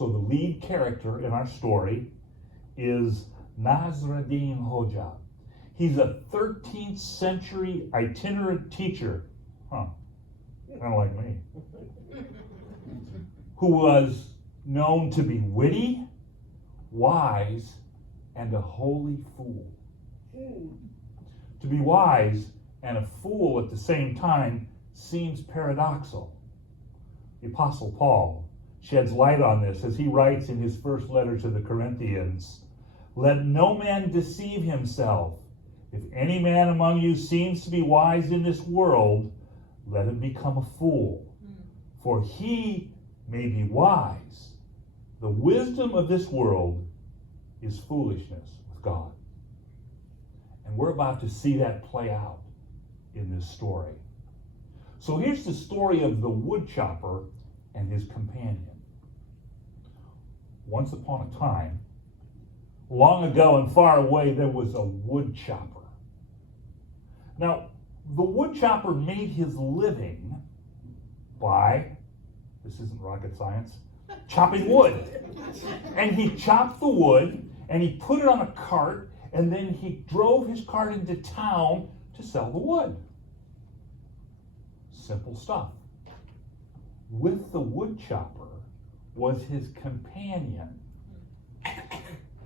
So the lead character in our story is Nasruddin Hoja. He's a 13th century itinerant teacher, kind of like me, who was known to be witty, wise, and a holy fool. To be wise and a fool at the same time seems paradoxical. The Apostle Paul sheds light on this as he writes in his first letter to the Corinthians, "Let no man deceive himself. If any man among you seems to be wise in this world, let him become a fool. For he may be wise. The wisdom of this world is foolishness with God." And we're about to see that play out in this story. So here's the story of the woodchopper and his companion. Once upon a time, long ago and far away, there was a woodchopper. Now, the woodchopper made his living by, this isn't rocket science, chopping wood. And he chopped the wood, and he put it on a cart, and then he drove his cart into town to sell the wood. Simple stuff. With the woodchopper was his companion.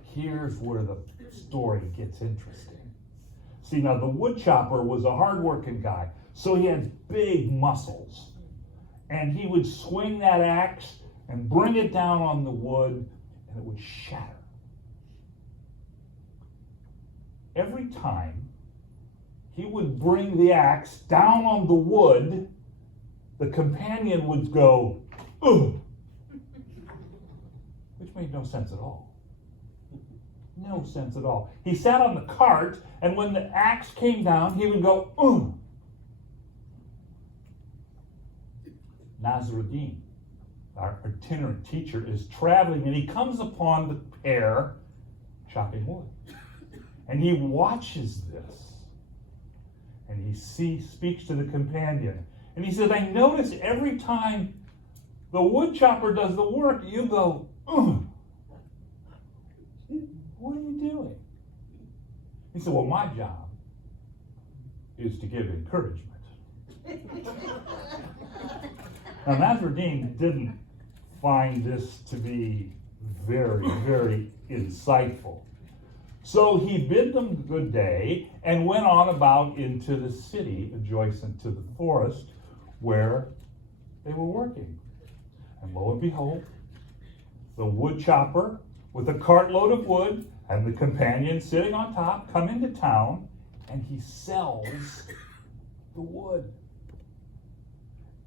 Here's where the story gets interesting. See, now the woodchopper was a hard-working guy, so he had big muscles. And he would swing that axe and bring it down on the wood, and it would shatter. Every time he would bring the axe down on the wood, the companion would go, "Ugh," which made no sense at all. No sense at all. He sat on the cart, and when the axe came down, he would go, "Ugh." Nasruddin, our itinerant teacher, is traveling, and he comes upon the pair chopping wood. And he watches this, and he speaks to the companion. And he said, "I notice every time the woodchopper does the work, you go, 'Ugh.' What are you doing?" He said, "Well, my job is to give encouragement." Now, Nasruddin didn't find this to be very, very insightful. So he bid them good day and went on about into the city adjacent to the forest where they were working. And lo and behold, the woodchopper with a cartload of wood and the companion sitting on top come into town, and he sells the wood.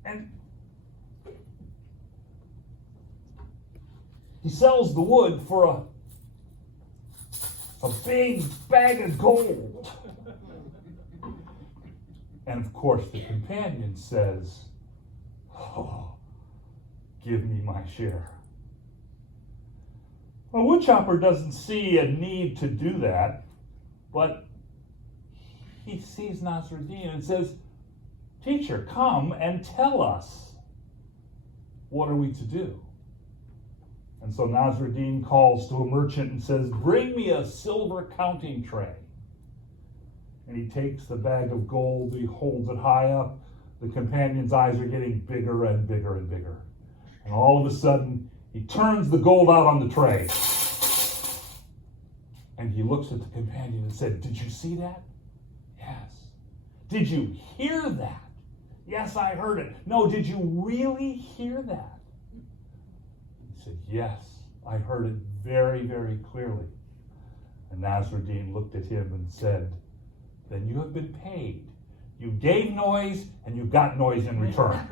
And he sells the wood for a big bag of gold. And of course, the companion says, "Oh, give me my share." A woodchopper doesn't see a need to do that, but he sees Nasruddin and says, "Teacher, come and tell us, what are we to do?" And so Nasruddin calls to a merchant and says, "Bring me a silver counting tray." And he takes the bag of gold, he holds it high up. The companion's eyes are getting bigger and bigger and bigger. And all of a sudden, he turns the gold out on the tray. And he looks at the companion and said, "Did you see that?" "Yes." "Did you hear that?" "Yes, I heard it." "No, did you really hear that?" He said, "Yes, I heard it very, very clearly." And Nasruddin looked at him and said, "Then you have been paid. You gave noise and you got noise in return."